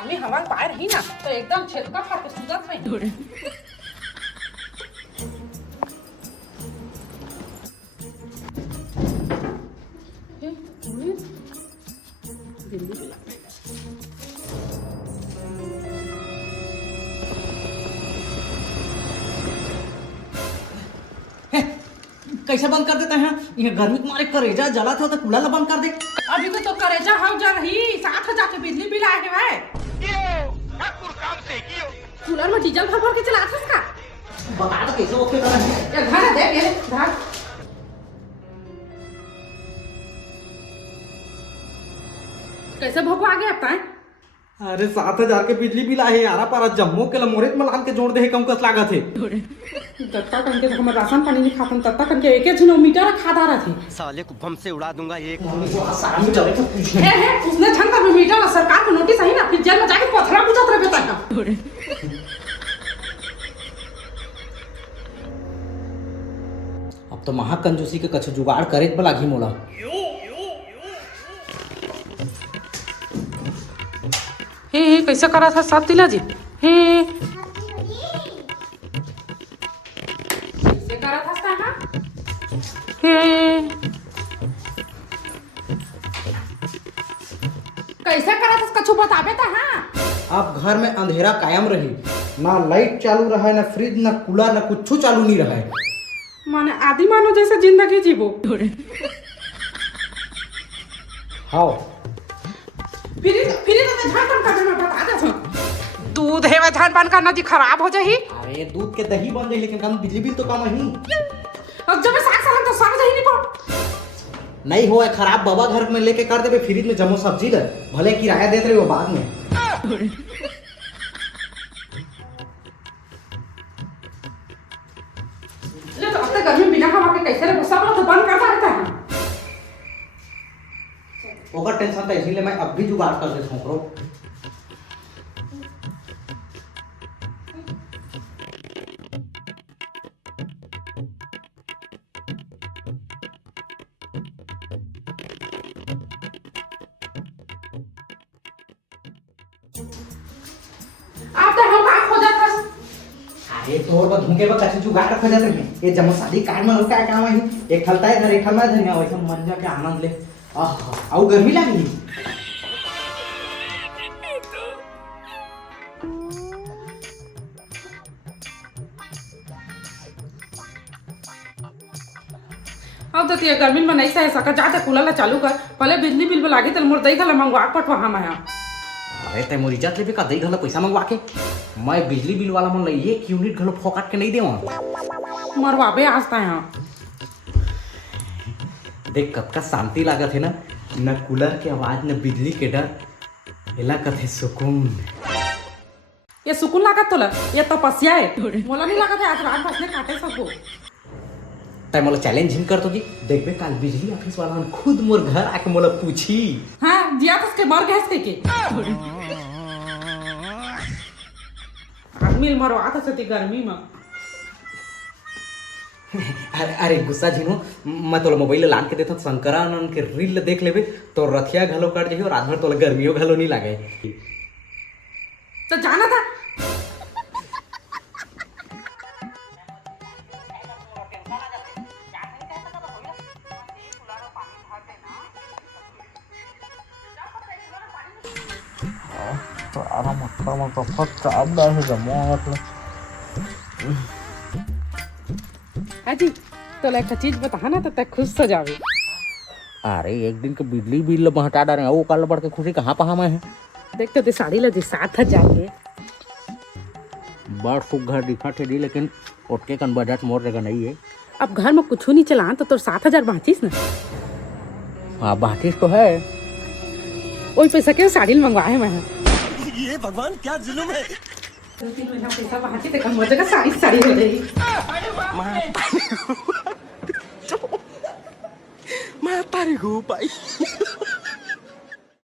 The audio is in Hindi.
आदमी हवा पाए रही ना तो एकदम छेदका फाड़ के सुगत में कैसे बंद कर देते हैं? ये गर्मी के मारे करेजा जला था तो कूलर बंद कर दे। अभी तो करेजा हम जा रही 7,000 के बिजली बिल आए है कूलर में डीजल भर भर के चला था का बता दो कैसे ओके कर रहे हैं। ये घर दे ये घर कैसे भोग आ गया अपना अरे 7,000 के बिजली बिल आए यारा पारा जम्मू के लमोरेत में लाल के जोड़ दे कम कस लागत है। तत्ता करके तो हम राशन पानी नहीं खाते तत्ता करके एक एक किलोमीटर खाता रहा थी साले को बम से उड़ा दूंगा एक आसाम में चले तो पूछने है उसने झंडा में मीटर सरकार को नोटिस आई ना फिर जेल में जाके पथरा पूछत रहे बेटा अब तो महाकंजूसी के कछु जुगाड़ करे वाला घी मोला। हे कैसे करा था सब तिला जी हे कैसे करा था साहा हे कैसे करा था कछु बताबे ता हां। अब घर में अंधेरा कायम रही ना लाइट चालू रहा है ना फ्रिज ना कूलर ना कुछ चालू नहीं रहा है माने आदि मानो जैसे जिंदगी जीवो हाँ फिर तो झाड़ बंद कर देना बता दे दूध है वे झाड़ बंद करना जी खराब हो जाही। अरे दूध के दही बन गई लेकिन कम बिजली बिल तो कम ही। अब जब मैं 7 साल तो समझ ही नहीं पड़ नहीं हो खराब बाबा घर में लेके कर देवे फ्रिज में जमो सब्जी ले भले किराया देते रहे वो बाद में। ले तो अब तक गर्मी बिना हवा के कैसे रे सब लोग तो बंद करता रहता है ओकर टेंशन था इसीलिए मैं अब भी जुगाड़ कर देता हूँ। आप तो हम काम हो जाता है अरे तोर पर धुके पर कैसे जुगाड़ रखा जाते हैं ये जमा शादी कार्ड में क्या काम है एक खलता है इधर एक खलता है धनिया वैसे मन जा के आनंद ले आऊ गर्मी लगी अब तो ये गर्मी में नहीं सह सका जाते कूलर ला चालू कर पहले बिजली बिल लागी तो मोर दई खला मंगवा पटवा हम आया। अरे ते मोर इज्जत लेबे का दई घलो पैसा मंगवा के मैं बिजली बिल वाला मन ले 1 यूनिट घलो फोकट के नहीं देवा मरवाबे आस्ता है। देख कतका शांति लागत है ना न कूलर के आवाज न बिजली के डर एला कथे सुकून। ये सुकून लागत तोला ये तपस्या है मोला नहीं लागत है आज रात बसने काटे सबको तय मोला चैलेंज हिन कर तो जी देखबे काल बिजली ऑफिस वाला मन खुद मोर घर आके मोला पूछी हां जिया तस के मर गए के आदमी मरवा था सती गर्मी में। अरे गुस्सा झिनो मैं तोला मोबाइल लान के देता शंकरानंद के रील देख लेबे तो रथिया घलो कट जही और रात भर तोला गर्मियों घलो नहीं लागे तो जाना था तो आराम मत तो फट अब दा है जमो मतलब हाजी तो लाइक चीज बता ना तो तक खुश हो जावे। अरे एक दिन के बिजली बिल हटा डाले वो कल बढ़ के खुशी कहाँ पहा मैं है देखते तो साड़ी लगी 7,000 के बड़ सुघर दिखा थे लेकिन ओटके कन बजट मोर जगह नहीं है। अब घर में कुछ नहीं चला तो 7,000 बांचिस ना। हाँ बांचिस तो है वही पैसा के साड़ी मंगवाए मैं ये भगवान क्या जुल्म है 2-3 महीना पैसा बांची तो कम हो जाएगा साड़ी हो जाएगी मैं तारी को पाई